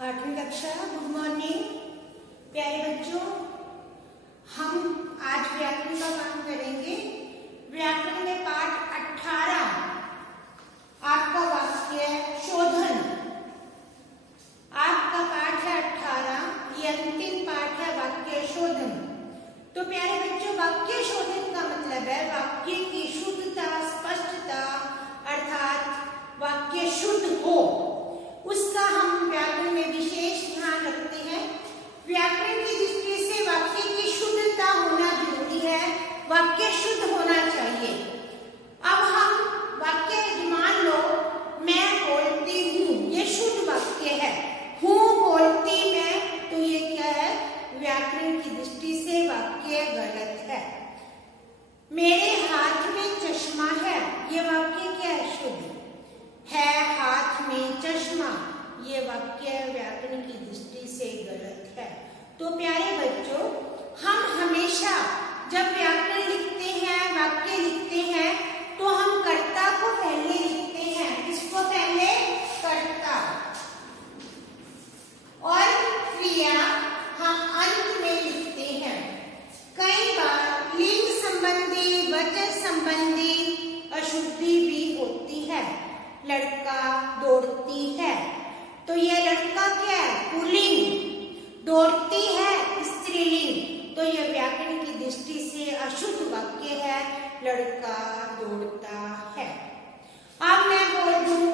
आठवीं कक्षा। Good morning प्यारे बच्चों। हम आज व्याकरण का काम करेंगे। व्याकरण में पाठ 18 आपका वाक्य शोधन। आपका पाठ है 18, ये अंतिम पाठ है वाक्य शोधन। तो प्यारे बच्चों, वाक्य शोधन का मतलब है वाक्य की शुद्धता, स्पष्टता, अर्थात वाक्य शुद्ध हो, उसका हम व्याकरण में विशेष ध्यान रखते हैं। व्याकरण की दृष्टि से वाक्य की शुद्धता होना जरूरी है, वाक्य शुद्ध होना चाहिए। अब हम वाक्य मान लो मैं बोलती हूँ, ये शुद्ध वाक्य है। हूँ बोलती मैं, तो ये क्या है? व्याकरण की दृष्टि से वाक्य गलत है। मेरे हाथ में चश्मा है, ये वाक्य क्या है? शुद्ध है। हाथ में चश्मा, ये वाक्य व्याकरण की दृष्टि से गलत है। तो प्यारे बच्चों, हम हमेशा जब व्याकरण लिखते हैं, वाक्य लिखते हैं, तो हम कर्ता को पहले लिखते हैं। किसको पहले? कर्ता। और क्रिया हम अंत में लिखते हैं। कई बार लिंग संबंधी, वचन संबंधी अशुद्धि भी होती है। लड़का दौड़ती है, तो यह लड़का क्या है? पुल्लिंग। दौड़ती है स्त्रीलिंग, तो यह व्याकरण की दृष्टि से अशुद्ध वाक्य है। लड़का दौड़ता है। अब मैं बोल दूं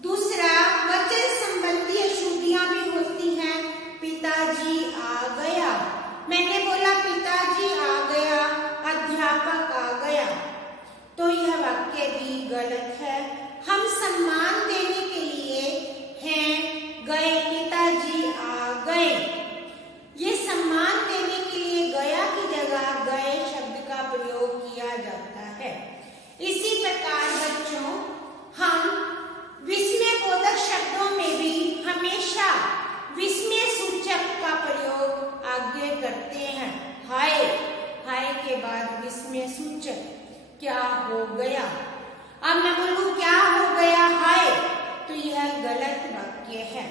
दूसरा, वचन संबंधी अशुद्धियां भी होती हैं। पिताजी आ गया, मैंने बोला पिताजी आ गया, अध्यापक आ गया, तो यह वाक्य भी गलत है। हम सम्मान देने के लिए हैं गए, पिताजी आ गए। ये सम्मान देने के लिए गया की जगह गए शब्द का प्रयोग किया जाता है। इसी प्रकार बच्चों, हम विस्मयबोधक शब्दों में भी हमेशा विस्मय सूचक का प्रयोग आगे करते हैं। हाय, हाय के बाद विस्मय सूचक। क्या हो गया? अब मैं बोलूं क्या हो गया हाय, तो यह गलत वाक्य है।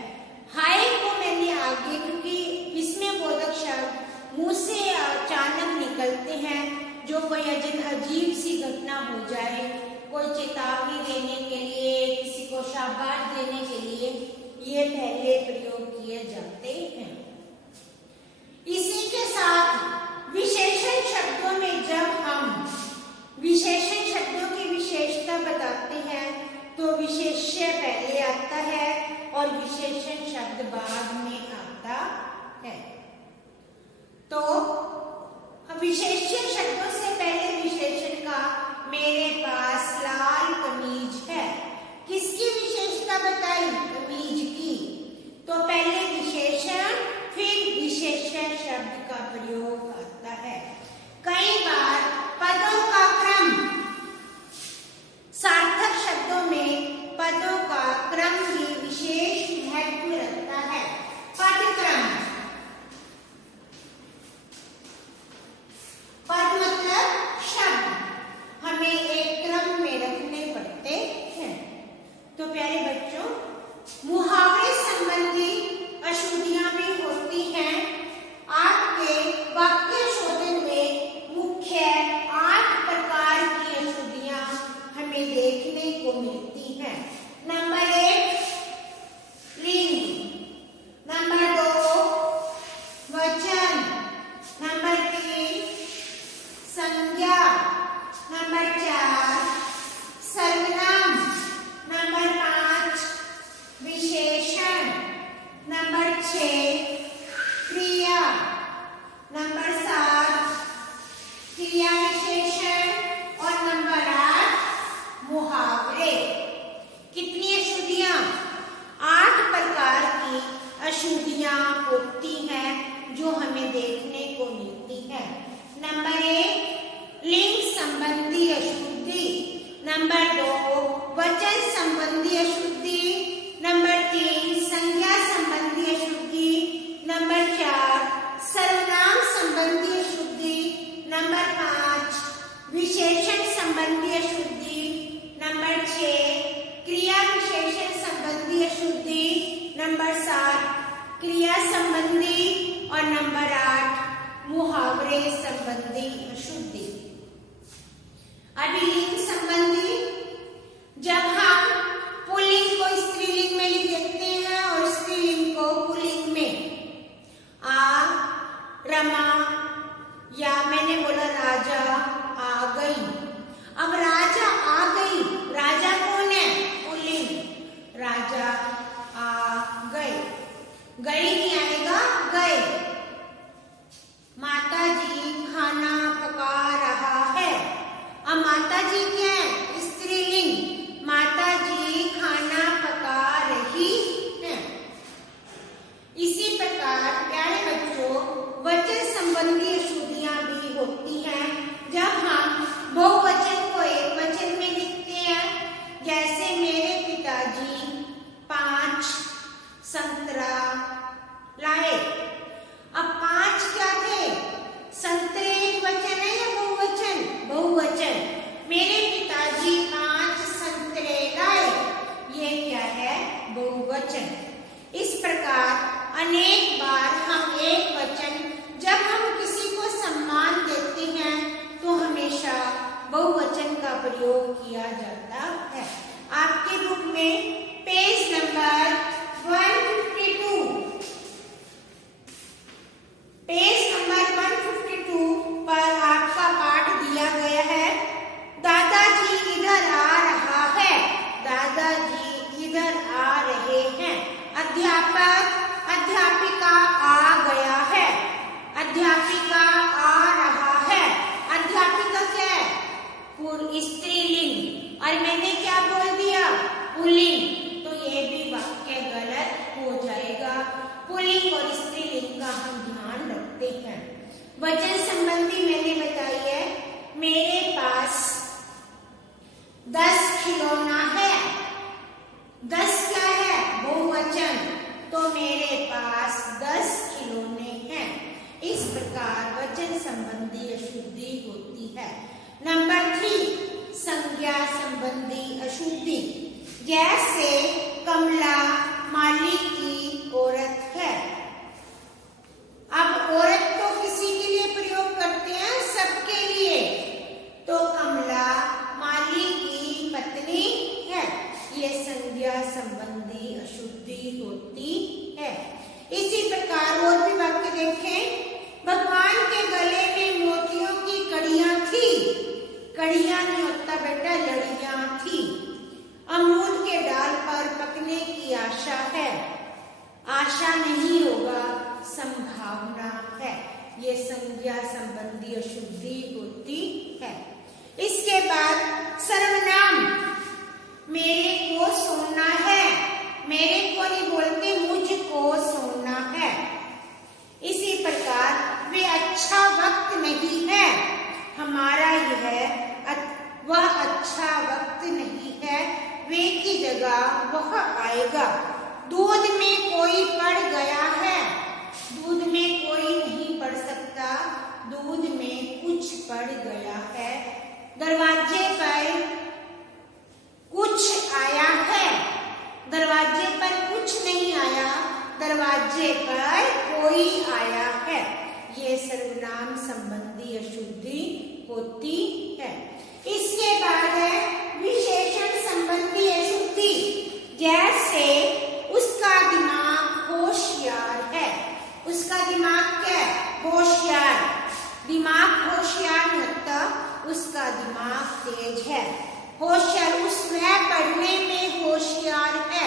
हाय को मैंने आगे, क्योंकि विस्मयबोधक शब्द मुंह से अचानक निकलते हैं, जो कोई अजीब सी घटना हो जाए, कोई चेतावनी देने के लिए, किसी को शाबाश देने के लिए, ये पहले प्रयोग किए जाते हैं। इसी के साथ विशेषण शब्दों में जब हम विशेषण शब्दों की विशेषता बताते हैं, तो विशेष्य पहले आता है और विशेषण शब्द बाद में आता है। तो विशेषण शब्दों से पहले विशेषण का, मेरे पास लाल कमीज है। किसकी विशेषता बताई? कमीज की। तो पहले विशेषण, फिर विशेषण शब्द का प्रयोग आता है। कई बार पदों का क्रम, सार्थक शब्दों में पदों का क्रम भी विशेष महत्व रखता है। पद क्रम, पद मतलब शब्द, हमें एक क्रम में रखने पड़ते हैं। तो प्यारे बच्चों, मुहावरे संबंधी अशुद्धियां भी होती हैं। आपके वाक्य शोधन में मुख्य 8 प्रकार की अशुद्धियां हमें देखने को मिलती हैं। नंबर 1 लिंग, नंबर 2 वचन, नंबर 3 संज्ञा, नंबर 4 सर्वनाम, नंबर 5 विशेषण, नंबर 6 क्रिया, नंबर 7 क्रिया विशेषण और नंबर 8 मुहावरे। कितनी अशुद्धियां? 8 प्रकार की अशुद्धियां होती हैं जो हमें देखने को मिलती है। नंबर 1 लिंग संबंधी अशुद्धि, नंबर 2 वचन संबंधी अशुद्धि, नंबर 3 संज्ञा संबंधी अशुद्धि, नंबर 4 सर्वनाम संबंधी अशुद्धि, नंबर 5 विशेषण संबंधी अशुद्धि, नंबर 6 क्रिया विशेषण संबंधी अशुद्धि, नंबर नंबर 7 क्रिया संबंधी और नंबर 8 मुहावरे संबंधी अशुद्धि। अभी लिंग संबंधी, जब हम पुल्लिंग को स्त्रीलिंग में लिख देते हैं और स्त्रीलिंग को पुल्लिंग में, आ रमा, या मैंने बोला राजा आ गई। अब राजा आ गई, राजा कौन है? पुल्लिंग, राजा आ गए, गई नहीं आएगा, गए। माता जी खाना पका रहा है। अब माता जी क्या है? स्त्रीलिंग, माता जी खाना पका रही है। इसी प्रकार प्यारे बच्चों, वचन संबंधी अशुद्धियां भी होती हैं जब हम बहुवचन को एक वचन में लिखते हैं। जैसे मेरे पिताजी 5 संतरा लाए। अब 5 क्या थे? संतरे एक वचन है या बहुवचन? बहुवचन। मेरे पिताजी 5 संतरे लाए, ये क्या है? बहुवचन। इस प्रकार अनेक बार हम एक वचन, जब हम किसी को सम्मान देते हैं तो हमेशा बहुवचन का प्रयोग किया जाता है। आपके बुक में पेज नंबर 152, पेज नंबर 152 पर आपका पाठ दिया गया है। दादाजी इधर आ रहा है, दादाजी इधर आ रहे हैं। अध्यापक अध्यापिका आ गया है, अध्यापिका आ रहा है। अध्यापिका क्या है? स्त्रीलिंग, और मैंने क्या बोल दिया? पुल्लिंग, तो ये भी वाक्य गलत हो जाएगा। पुल्लिंग और स्त्रीलिंग का हम ध्यान रखते हैं। वचन संबंधी मैंने बताई है, मेरे पास 10 खिलौना है। 10 क्या है? बहुवचन, तो मेरे पास 10 खिलौने हैं। इस प्रकार वचन संबंधी अशुद्धि होती है। नंबर 3 संज्ञा संबंधी अशुद्धि। जैसे कमला माली की औरत है। अब औरत तो किसी के लिए प्रयोग करते हैं, सबके लिए, तो कमला माली की पत्नी है। ये संज्ञा संबंधी अशुद्धि होती है। इसी प्रकार और भी वाक्य देखें। भगवान के गले में मोतियों की कड़ियां थी। कड़ियां नहीं होता बेटा, लड़ियां थी। अमरूद के डाल पर पकने की आशा है। आशा नहीं होगा, संभावना है। ये संज्ञा संबंधी अशुद्धि होती है। इसके बाद सर्वनाम, मेरे को सोना है। मेरे को नहीं बोलते, मुझको सोना है। इसी प्रकार वे अच्छा वक्त नहीं है। हमारा यह वह अच्छा वक्त नहीं है, वे की जगह वह आएगा। दूध में कोई पड़ गया है। दूध में कोई नहीं पड़ सकता, दूध में कुछ पड़ गया है। दरवाजे पर कुछ आया है। दरवाजे पर कुछ नहीं आया, दरवाजे पर कोई आया है। ये सर्वनाम संबंधी अशुद्धि होती है। इसके बाद है विशेषण संबंधी अशुद्धि। जैसे उसका दिमाग होशियार है। उसका दिमाग क्या है? होशियार। दिमाग होशियार होता, उसका दिमाग तेज है। होशियार, वह पढ़ने में होशियार है।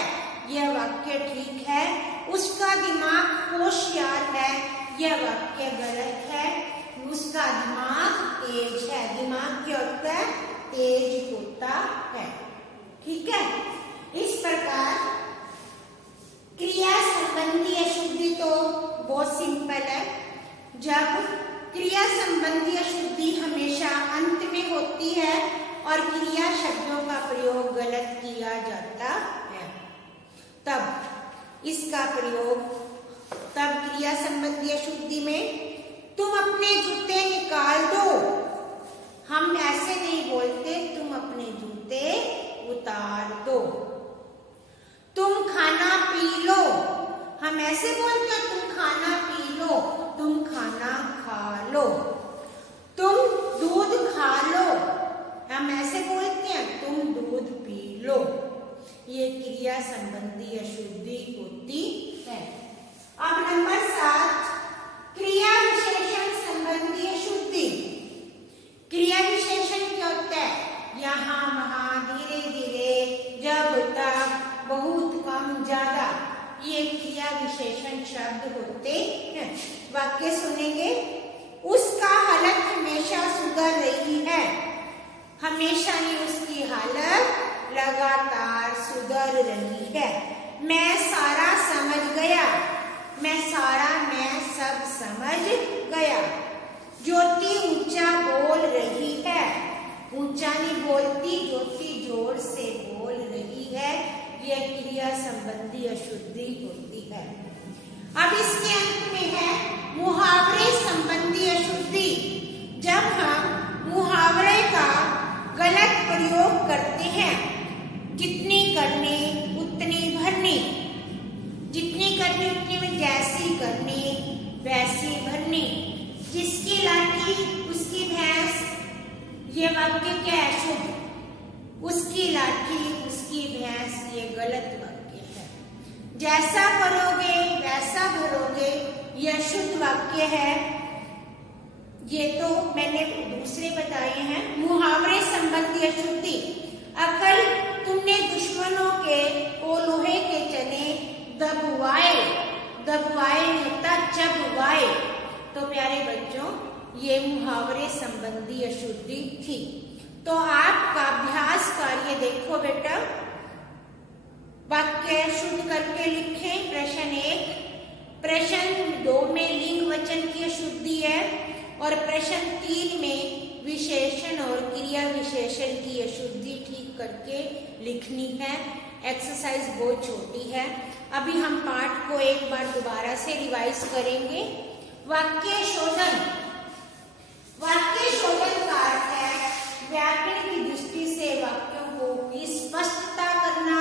यह वाक्य ठीक है। उसका दिमाग होशियार है, यह वाक्य गलत है। उसका दिमाग तेज है। दिमाग क्या होता है? तेज होता है। ठीक है। इस प्रकार क्रिया संबंधी अशुद्धि तो बहुत सिंपल है। जब क्रिया संबंधी अशुद्धि हमेशा अंत में होती है और क्रिया शब्दों का प्रयोग गलत किया जाता है, तब इसका प्रयोग, तब क्रिया संबंधी अशुद्धि में तुम अपने जूते निकाल दो। हम ऐसे नहीं बोलते, तुम अपने जूते उतार दो। तुम खाना पी लो, लो, ये क्रिया संबंधी अशुद्धि होती है। अब नंबर 7, क्रिया विशेषण संबंधी अशुद्धि। क्रिया विशेषण क्या होता है? यहाँ वहाँ, धीरे धीरे, जब तक, बहुत कम, ज्यादा, ये क्रिया विशेषण शब्द होते हैं। वाक्य सुनेंगे। उसका हालत हमेशा सुधर रही है। हमेशा ही उसकी हालत लगातार सुधर रही है। मैं सारा समझ गया। मैं सारा, मैं सब समझ गया। ज्योति ऊंचा बोल रही है। ऊंचा नहीं बोलती, ज्योति जोर से बोल रही है। यह क्रिया संबंधी अशुद्धि होती है। अब इसके अंत में है मुहावरे संबंधी अशुद्धि। जब हम मुहावरे का गलत प्रयोग करते हैं, जितनी करनी उतनी भरनी, जितनी करनी उतनी में, जैसी करनी वैसी भरनी, जिसकी लाठी उसकी भैंस, ये वाक्य क्या है? शुद्ध। उसकी लाठी उसकी भैंस, ये गलत वाक्य है। जैसा करोगे वैसा भरोगे, यह शुद्ध वाक्य है। ये तो मैंने दूसरे बताए हैं। मुहावरे संबंधी अशुद्धि। अकल तुमने दुश्मनों के को लोहे के चने दबवाए। दबवाए होता चबवाए। तो प्यारे बच्चों, ये मुहावरे संबंधी अशुद्धि थी। तो आपका अभ्यास कार्य देखो बेटा। वाक्य शुद्ध करके लिखें। प्रश्न 1, प्रश्न 2 में लिंग वचन की अशुद्धि है और प्रश्न 3 में विशेषण और क्रिया विशेषण की अशुद्धि ठीक करके लिखनी है। एक्सरसाइज बहुत छोटी है। अभी हम पाठ को एक बार दोबारा से रिवाइज करेंगे। वाक्य शोधन। वाक्य शोधन का अर्थ है व्याकरण की दृष्टि से वाक्यों को स्पष्टता करना,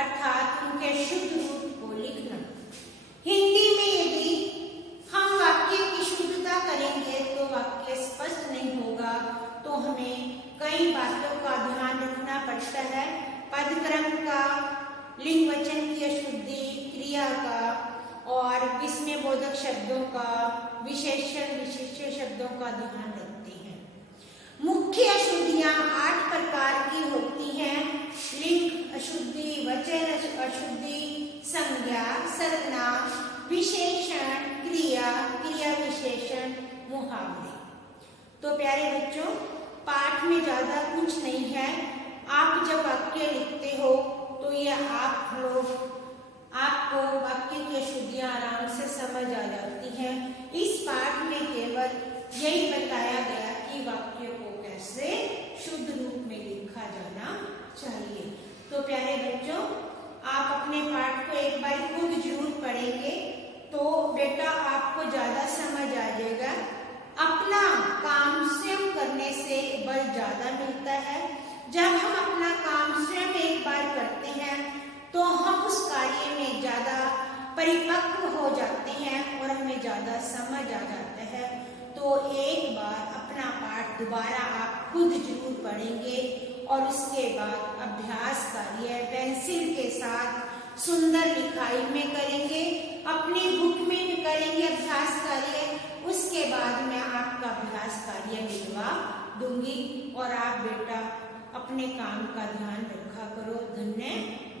अर्थात उनके शुद्ध रूप को लिखना। हिंदी में यदि हम वाक्य की शुद्धता करेंगे तो वाक्य स्पष्ट नहीं होगा, तो हमें कई बातों का ध्यान रखना पड़ता है। पदक्रम का, लिंग वचन की अशुद्धि, क्रिया का और विस्मय बोधक शब्दों का, विशेषण विशेष्य शब्दों का ध्यान रखते हैं। मुख्य अशुद्धियां 8 प्रकार की होती हैं। लिंग अशुद्धि, वचन अशुद्धि, संज्ञा, सर्वनाम, विशेषण, क्रिया, क्रिया विशेषण, मुहावरे। तो प्यारे बच्चों, पाठ में ज्यादा कुछ नहीं है। आप जब वाक्य लिखते हो तो यह आपको वाक्य की अशुद्धियां आराम से समझ आ जाती हैं। इस पाठ में केवल यही बताया गया कि वाक्य को कैसे शुद्ध रूप में लिखा जाना चाहिए। तो प्यारे बच्चों, आप अपने पाठ को एक बार खुद जरूर पढ़ेंगे तो बेटा आपको ज्यादा समझ आ जाएगा। अपना काम स्वयं करने से बल ज्यादा मिलता है। जब हम अपना काम स्वयं एक बार करते हैं तो हम उस कार्य में ज्यादा परिपक्व हो जाते हैं और हमें ज्यादा समझ आ जाता है। तो एक बार अपना पाठ दोबारा आप खुद जरूर पढ़ेंगे और उसके बाद अभ्यास कार्य पेंसिल के साथ सुंदर लिखाई में करेंगे, अपनी बुक में भी करेंगे अभ्यास कार्य। उसके बाद मैं आपका अभ्यास कार्य लिखवा दूंगी और आप बेटा अपने काम का ध्यान रखा करो। धन्यवाद।